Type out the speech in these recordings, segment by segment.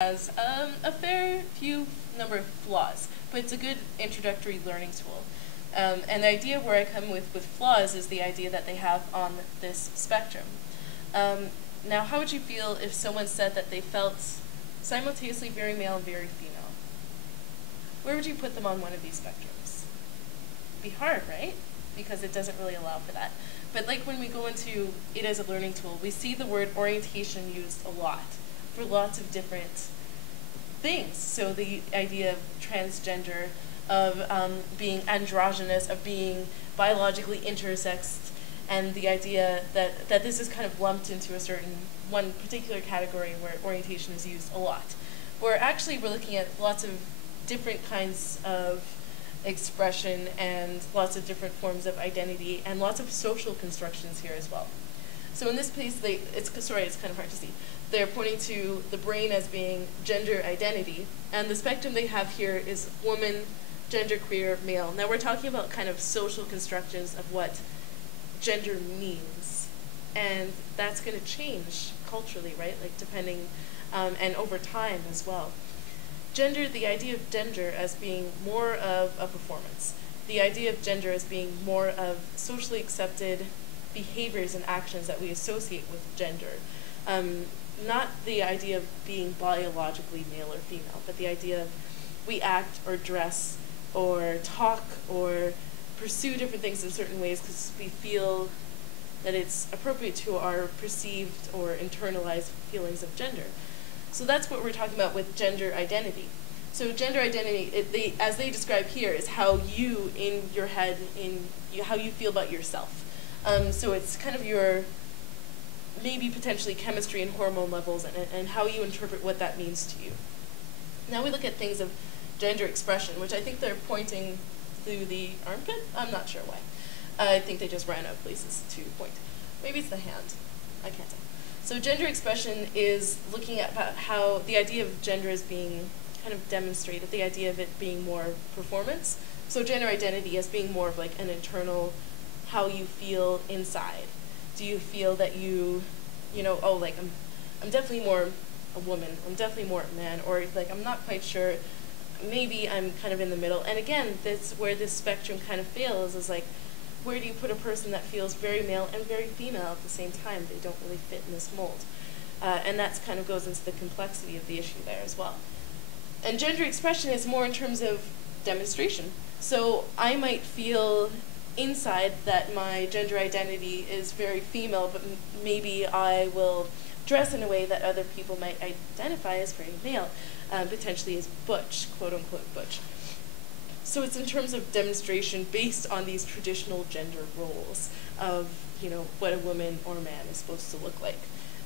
has a fair few number of flaws, but it's a good introductory learning tool. And the idea where I come with flaws is the idea that they have on this spectrum. Now, how would you feel if someone said that they felt simultaneously very male and very female? Where would you put them on one of these spectrums? It'd be hard, right? Because it doesn't really allow for that. But like when we go into it as a learning tool, we see the word orientation used a lot for lots of different things. So the idea of transgender, of being androgynous, of being biologically intersexed, and the idea that this is kind of lumped into a certain one particular category where orientation is used a lot. Where actually we're looking at lots of different kinds of expression and lots of different forms of identity and lots of social constructions here as well. So in this case, it's kind of hard to see. They're pointing to the brain as being gender identity, and the spectrum they have here is woman, genderqueer, male. Now we're talking about kind of social constructions of what gender means, and that's going to change culturally, right? Like depending, and over time as well. Gender, the idea of gender as being more of a performance. The idea of gender as being more of socially accepted behaviors and actions that we associate with gender. Not the idea of being biologically male or female, but the idea of we act or dress or talk or pursue different things in certain ways because we feel that it's appropriate to our perceived or internalized feelings of gender. So that's what we're talking about with gender identity. So gender identity, as they describe here, is how you, in your head, how you feel about yourself. So it's kind of your, maybe potentially chemistry and hormone levels and how you interpret what that means to you. Now we look at things of gender expression, which I think they're pointing through the armpit. I'm not sure why. I think they just ran out of places to point. Maybe it's the hand. I can't tell. So gender expression is looking at how the idea of gender is being kind of demonstrated, the idea of it being more performance. So gender identity as being more of like an internal, how you feel inside. Do you feel that you know, oh, like I'm definitely more a woman, I'm definitely more a man, or like I'm not quite sure, maybe I'm kind of in the middle. And again, that's where this spectrum kind of fails, is like, where do you put a person that feels very male and very female at the same time? They don't really fit in this mold. And that kind of goes into the complexity of the issue there as well. And gender expression is more in terms of demonstration. So I might feel inside that my gender identity is very female, but maybe I will dress in a way that other people might identify as very male, potentially as butch, quote unquote butch. So it's in terms of demonstration based on these traditional gender roles of, you know, what a woman or man is supposed to look like.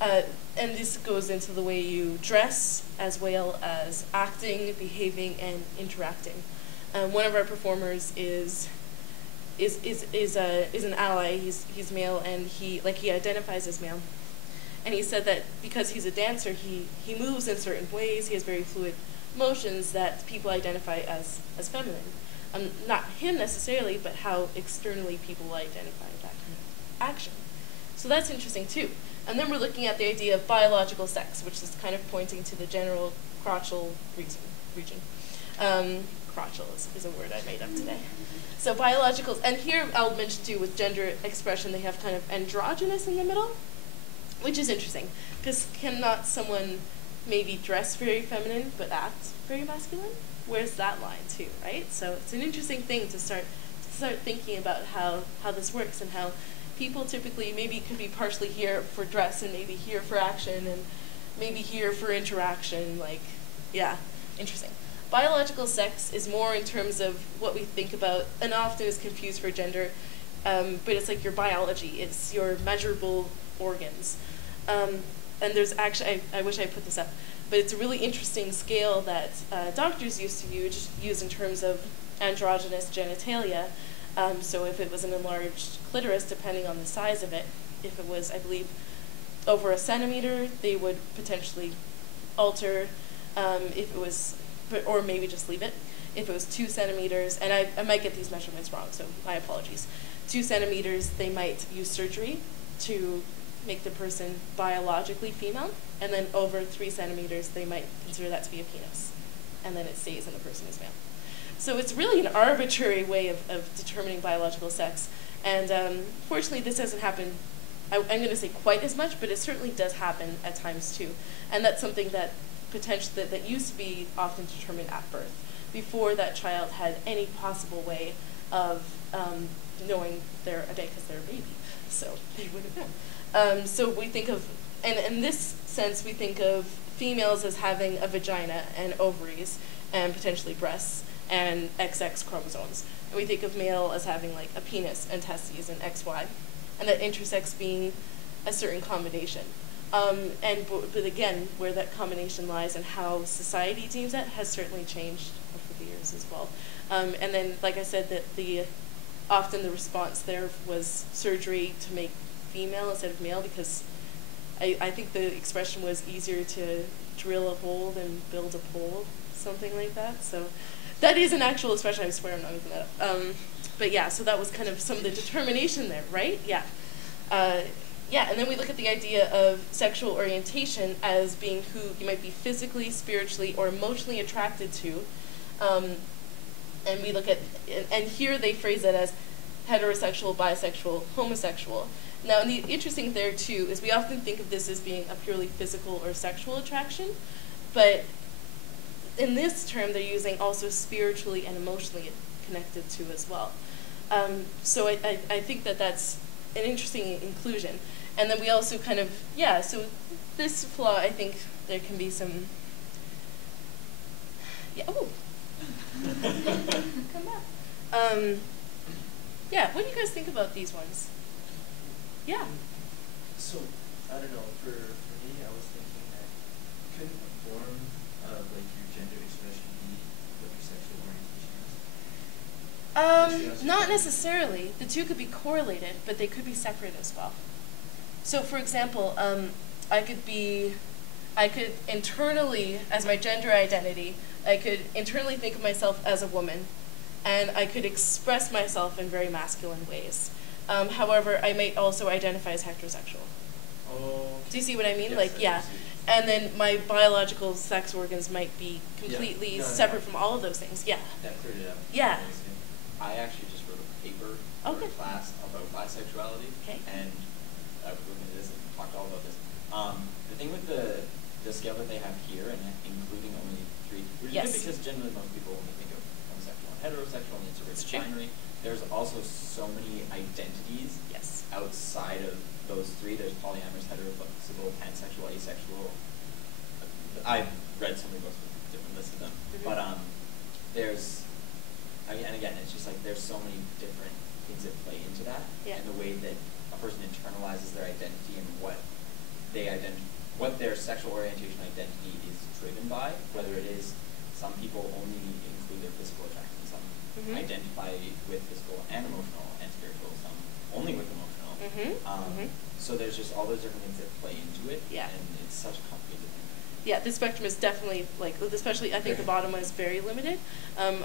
And this goes into the way you dress, as well as acting, behaving, and interacting. One of our performers is an ally. He's male, and he identifies as male. And he said that because he's a dancer, he moves in certain ways. He has very fluid motions that people identify as feminine. Not him necessarily, but how externally people identify that kind of action. So that's interesting too. And then we're looking at the idea of biological sex, which is kind of pointing to the general crotchal region. Crotchal is a word I made up today. So biological, and here I'll mention too with gender expression, they have kind of androgynous in the middle, which is interesting, because cannot someone maybe dress very feminine but act very masculine? Where's that line too, right? So it's an interesting thing to start thinking about how this works, and how people typically maybe could be partially here for dress and maybe here for action and maybe here for interaction. Like, yeah, interesting. Biological sex is more in terms of what we think about, and often is confused for gender, but it's like your biology, it's your measurable organs. And there's actually, I wish I put this up, but it's a really interesting scale that doctors used to use in terms of androgynous genitalia. So if it was an enlarged clitoris, depending on the size of it, if it was, I believe, over a centimeter, they would potentially alter. If it was, or maybe just leave it. If it was 2 centimeters, and I might get these measurements wrong, so my apologies. 2 centimeters, they might use surgery to make the person biologically female. and then over 3 centimeters, they might consider that to be a penis, and then it stays and the person is male. So it's really an arbitrary way of determining biological sex, and fortunately this doesn't happen, I'm going to say quite as much, but it certainly does happen at times too, and that's something that potentially that used to be often determined at birth, before that child had any possible way of knowing their identity, because they're a baby, so they would have known. So we think of, and in this sense, we think of females as having a vagina and ovaries and potentially breasts and XX chromosomes. And we think of male as having like a penis and testes and XY, and that intersex being a certain combination. But again, where that combination lies and how society deems that has certainly changed over the years as well. And then, like I said, that often the response there was surgery to make female instead of male, because I think the expression was easier to drill a hole than build a pole, something like that. So that is an actual expression. I swear I'm not making that up. But yeah, so that was kind of some of the determination there, right? Yeah. Yeah, and then we look at the idea of sexual orientation as being who you might be physically, spiritually, or emotionally attracted to. And we look at, and here they phrase it as heterosexual, bisexual, homosexual. Now, and the interesting there too is we often think of this as being a purely physical or sexual attraction, but in this term they're using also spiritually and emotionally connected to as well. So I think that that's an interesting inclusion. And then we also kind of, yeah, so this flaw, I think there can be some, yeah, oh, come back. Yeah, what do you guys think about these ones? Yeah. So, I don't know, for me, I was thinking that couldn't a form of like your gender expression be what your sexual orientation is? Not necessarily. The two could be correlated, but they could be separate as well. So for example, I could internally, as my gender identity, I could internally think of myself as a woman, and I could express myself in very masculine ways. However, I might also identify as heterosexual. Oh. Do you see what I mean? Yes, like, yeah. And then my biological sex organs might be completely separate from all of those things. Yeah. That cleared it up. Yeah. I actually just wrote a paper for a class about bisexuality, and I was looking at this and talked all about this. The thing with the scale that they have here, and including only 3, which is good because generally most people only think of homosexual and heterosexual, and it's binary. There's also so many identities outside of those 3. There's polyamorous, heteroflexible, pansexual, asexual. I've read so many books with different lists of them, but there's, and again, it's just like there's so many different things that play into that, and the way that a person internalizes their identity and what their sexual orientation identity is driven by, whether it is some people only include their physical attraction, some identify with physical and emotional and spiritual, some only with emotional. So there's just all those different things that play into it, and it's such a complicated thing. Yeah, the spectrum is definitely, like, especially I think the bottom one is very limited.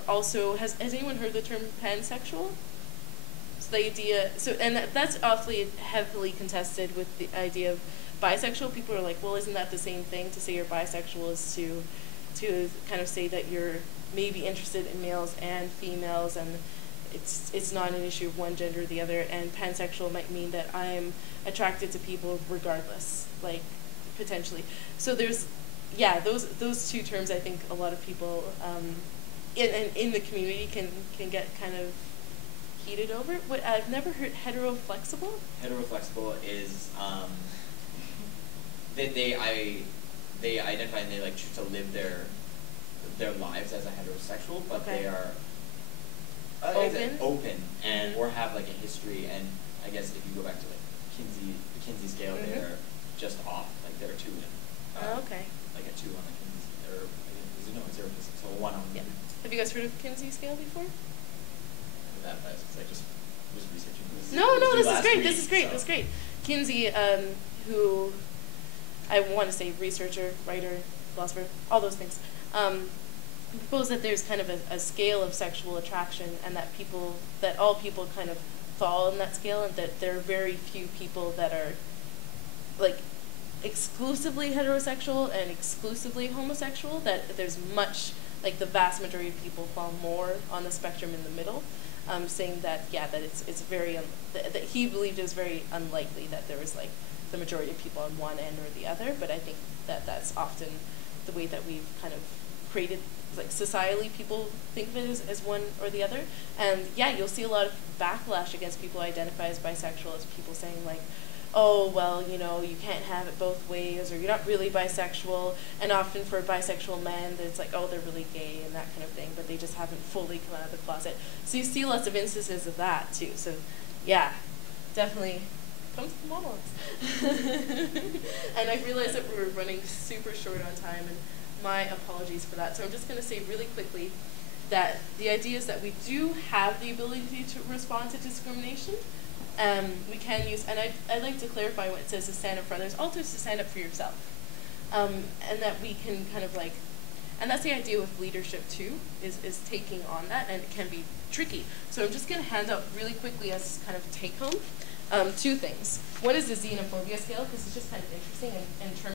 Also, has anyone heard the term pansexual? So the idea, and that's awfully heavily contested with the idea of bisexual. People are like, well, isn't that the same thing? To say you're bisexual is to kind of say that you're maybe interested in males and females, and it's not an issue of one gender or the other. And pansexual might mean that I'm attracted to people regardless, like, potentially. So there's, yeah, those 2 terms I think a lot of people in the community can get kind of heated over. What I've never heard heteroflexible. Heteroflexible is they identify and they like choose to live their lives as a heterosexual, but they are open and or have like a history. And I guess if you go back to like the Kinsey scale, they're just off, like they're a 2 in. Like a 2 on the Kinsey, or no, it's 0 so a 1 on. Yeah. Have you guys heard of Kinsey scale before? That because I just was researching this. No, this is great. This is great. This is great. Kinsey, who I want to say researcher, writer, philosopher, all those things, proposed that there's kind of a scale of sexual attraction, and that all people kind of fall in that scale, and that there are very few people that are like exclusively heterosexual and exclusively homosexual, that there's much, like the vast majority of people fall more on the spectrum in the middle, saying that, yeah, that it's very, that he believed it was very unlikely that there was like the majority of people on one end or the other, but I think that that's often the way that we've kind of created, like societally people think of it as one or the other. And yeah, you'll see a lot of backlash against people who identify as bisexual, as people saying like, oh, well, you know, you can't have it both ways, or you're not really bisexual. And often for bisexual men, it's like, oh, they're really gay and that kind of thing, but they just haven't fully come out of the closet. So you see lots of instances of that too. So yeah, definitely come to the monologues. And I realized that we're running super short on time, and my apologies for that. So I'm just going to say really quickly that the idea is that we do have the ability to respond to discrimination. We can use, and I'd like to clarify what it says to stand up for others, also to stand up for yourself. And that we can kind of like, and that's the idea with leadership too, is taking on that, and it can be tricky. So I'm just going to hand out really quickly as kind of take home two things. One is the xenophobia scale, because it's just kind of interesting in terms